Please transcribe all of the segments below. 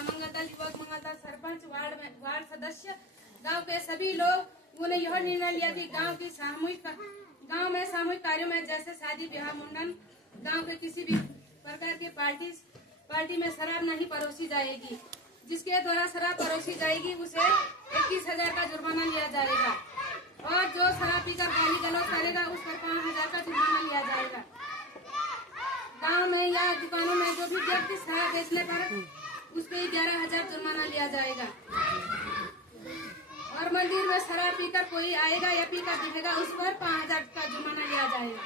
महिला मंगल दल, युवक मंगल दल, सरपंच, वार्ड सदस्य, गांव के सभी लोग उन्हें यह निर्णय लिया कि गांव में सामूहिक कार्यों में जैसे शादी ब्याह मुंडन, गांव के किसी भी प्रकार के पार्टी में शराब नहीं परोसी जाएगी। जिसके द्वारा शराब परोसी जाएगी उसे 21,000 का जुर्माना लिया जाएगा और जो शराब पीकर गाली गलौज करेगा उस पर 5,000 का जुर्माना लिया जाएगा। गांव में या दुकानों में जो भी व्यक्ति शराब बेचने पर उस पर 11,000 जुर्माना लिया जाएगा और मंदिर में शराब पीकर कोई आएगा या पीकर दिखेगा उस पर 5,000 का जुर्माना लिया जाएगा।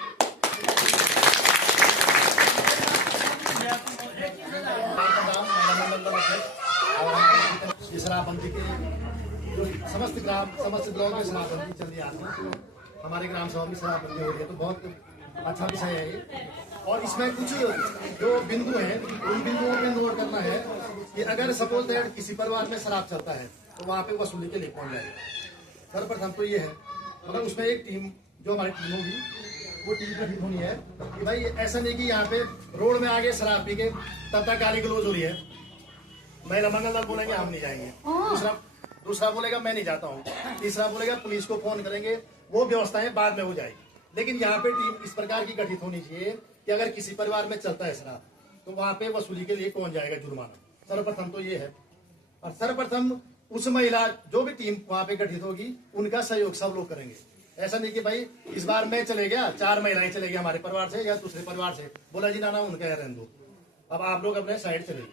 शराबबंदी के जो समस्त ब्लॉक में शराबबंदी चल रही है, हमारे ग्राम सभा में शराबबंदी हो रही है, तो बहुत अच्छा विषय है ये। और इसमें कुछ जो बिंदु हैं उन बिंदुओं पे नोट करना है कि अगर सपोज दैट किसी परिवार में शराब चलता है तो वहाँ पे वसूली के लिए कौन जाएगा। सर्वप्रथम तो ये है, मतलब उसमें एक टीम जो हमारी टीम होगी वो टीम गठित होनी है कि भाई ऐसा नहीं कि यहाँ पे रोड में आगे शराब पी के तब तक गाली गलौज हो रही है, महिला मंगल दल बोलेंगे हम नहीं जाएंगे, दूसरा बोलेगा मैं नहीं जाता हूँ, तीसरा बोलेगा पुलिस को फोन करेंगे, वो व्यवस्थाएं बाद में हो जाएगी। लेकिन यहाँ पे टीम इस प्रकार की गठित होनी चाहिए कि अगर किसी परिवार में चलता है शराब तो वहाँ पे वसूली के लिए कौन जाएगा जुर्माना। सर्वप्रथम तो ये है। और सर्वप्रथम उस महिला जो भी टीम वहाँ पे गठित होगी उनका सहयोग सब लोग करेंगे। ऐसा नहीं कि भाई इस बार मैं चले गया, 4 महिलाएं चले गई हमारे परिवार से या दूसरे परिवार से, बोला जी ना उनका रहने दो, अब आप लोग अपने साइड चले गए।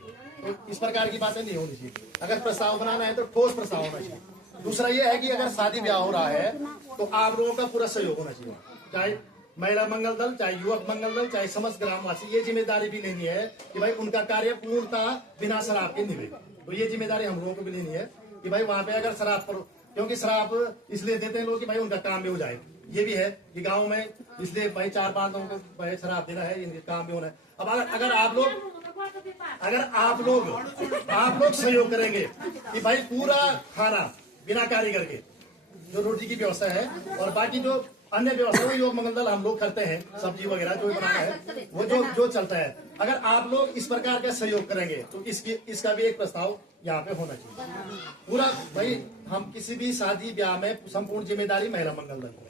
तो इस प्रकार की बातें नहीं होनी चाहिए। अगर प्रस्ताव बनाना है तो ठोस प्रस्ताव होना चाहिए। दूसरा ये है कि अगर शादी ब्याह हो रहा है तो आप लोगों का पूरा सहयोग होना चाहिए, चाहे महिला मंगल दल, चाहे युवक मंगल दल, चाहे समस्त ग्रामवासी। ये जिम्मेदारी भी लेनी है कि भाई उनका कार्य पूर्णतः बिना शराब के निभे। तो ये जिम्मेदारी हम लोगों को भी लेनी है कि भाई वहाँ पे अगर शराब पर, क्योंकि शराब इसलिए देते हैं लोग कि भाई उनका काम भी हो जाए। ये भी है कि गाँव में इसलिए भाई 4-5 लोगों को भाई शराब देना है, इनके काम भी होना है। अब अगर आप लोग सहयोग करेंगे कि भाई पूरा खाना बिना कारीगर के जो रोटी की व्यवस्था है और बाकी जो अन्य व्यवस्था योग मंगल दल हम लोग करते हैं, सब्जी वगैरह जो बनाना है वो जो चलता है, अगर आप लोग इस प्रकार का सहयोग करेंगे तो इसका भी एक प्रस्ताव यहाँ पे होना चाहिए। पूरा भाई हम किसी भी शादी ब्याह में संपूर्ण जिम्मेदारी महिला मंगल दल को,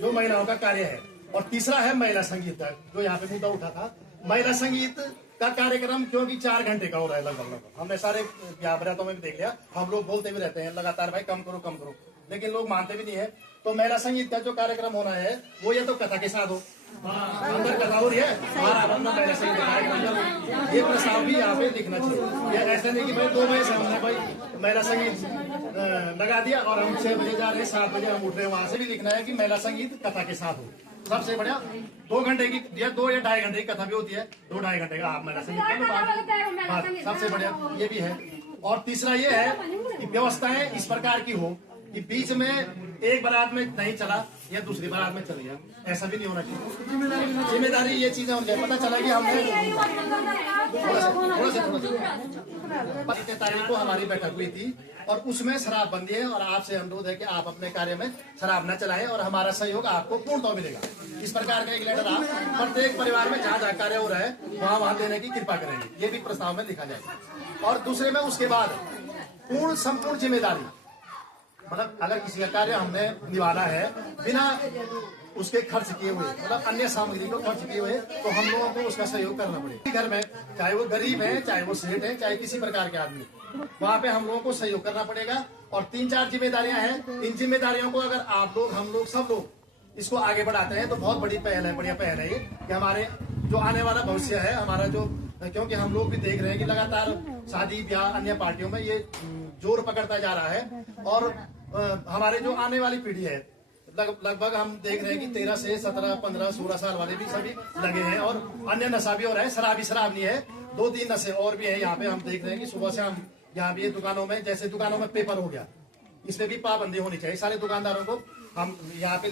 जो महिलाओं का कार्य है। और तीसरा है महिला संगीत का, जो यहाँ पे मुद्दा उठा था। महिला संगीत का कार्यक्रम क्योंकि 4 घंटे का हो रहा है लगभग, हमने सारे ब्याह बरातों में भी देख लिया। हम लोग बोलते भी रहते हैं लगातार भाई कम करो, लेकिन लोग मानते भी नहीं है। तो महिला संगीत का जो कार्यक्रम होना है वो या तो कथा के साथ हो, अंदर कथा हो रही है, महिला संगीत कार्यक्रम, ये प्रस्ताव भी यहाँ पे लिखना चाहिए। ये ऐसा नहीं कि भाई 2 बजे से हमने भाई महिला संगीत लगा दिया और हम 6 बजे जा रहे हैं, 7 बजे हम उठ रहे हैं, वहां से भी लिखना है कि महिला संगीत कथा के साथ हो। सबसे बढ़िया 2 घंटे की या 2 या 2.5 घंटे की कथा भी होती है, 2-2.5 घंटे का आप महिला संगीत, सबसे बढ़िया ये भी है। और तीसरा ये है कि व्यवस्थाएं इस प्रकार की हो कि बीच में एक बारात में नहीं चला या दूसरी बारात में चल गया, ऐसा भी नहीं होना चाहिए। जिम्मेदारी ये चीजें होनी चाहिए। पता चला कि हमने 15 तारीख को हमारी बैठक हुई थी और उसमें शराबबंदी है और आपसे अनुरोध है कि आप अपने कार्य में शराब न चलाएं और हमारा सहयोग आपको पूर्णतः मिलेगा। इस प्रकार का एक लेटर आप प्रत्येक परिवार में जहाँ कार्य हो रहा है वहाँ देने की कृपा करेंगे, ये भी प्रस्ताव में लिखा जाएगा। और दूसरे में उसके बाद संपूर्ण जिम्मेदारी, मतलब अगर किसी का कार्य हमने निभाना है बिना उसके खर्च किए हुए, मतलब अन्य सामग्री को खर्च किए हुए, तो हम लोगों को उसका सहयोग करना पड़ेगा। घर में चाहे वो गरीब है, चाहे वो सेठ है, चाहे किसी प्रकार के आदमी, वहाँ पे हम लोगों को सहयोग करना पड़ेगा। और 3-4 जिम्मेदारियां हैं। इन जिम्मेदारियों को अगर आप लोग, हम लोग, सब लोग इसको आगे बढ़ाते हैं तो बहुत बड़ी पहल है, बढ़िया पहल है ये कि हमारे जो आने वाला भविष्य है हमारा जो, क्योंकि हम लोग भी देख रहे हैं कि लगातार शादी ब्याह अन्य पार्टियों में ये जोर पकड़ता जा रहा है और हमारे जो आने वाली पीढ़ी है लगभग हम देख रहे हैं कि 13 से 17, 15, 16 साल वाले भी सभी लगे हैं और अन्य नशा भी हो रहा है। शराब नहीं है, 2-3 नशे और भी है यहाँ पे। हम देख रहे हैं कि सुबह से हम यहाँ भी दुकानों में, जैसे दुकानों में पेपर हो गया, इस पे भी पाबंदी होनी चाहिए। सारे दुकानदारों को हम यहाँ पे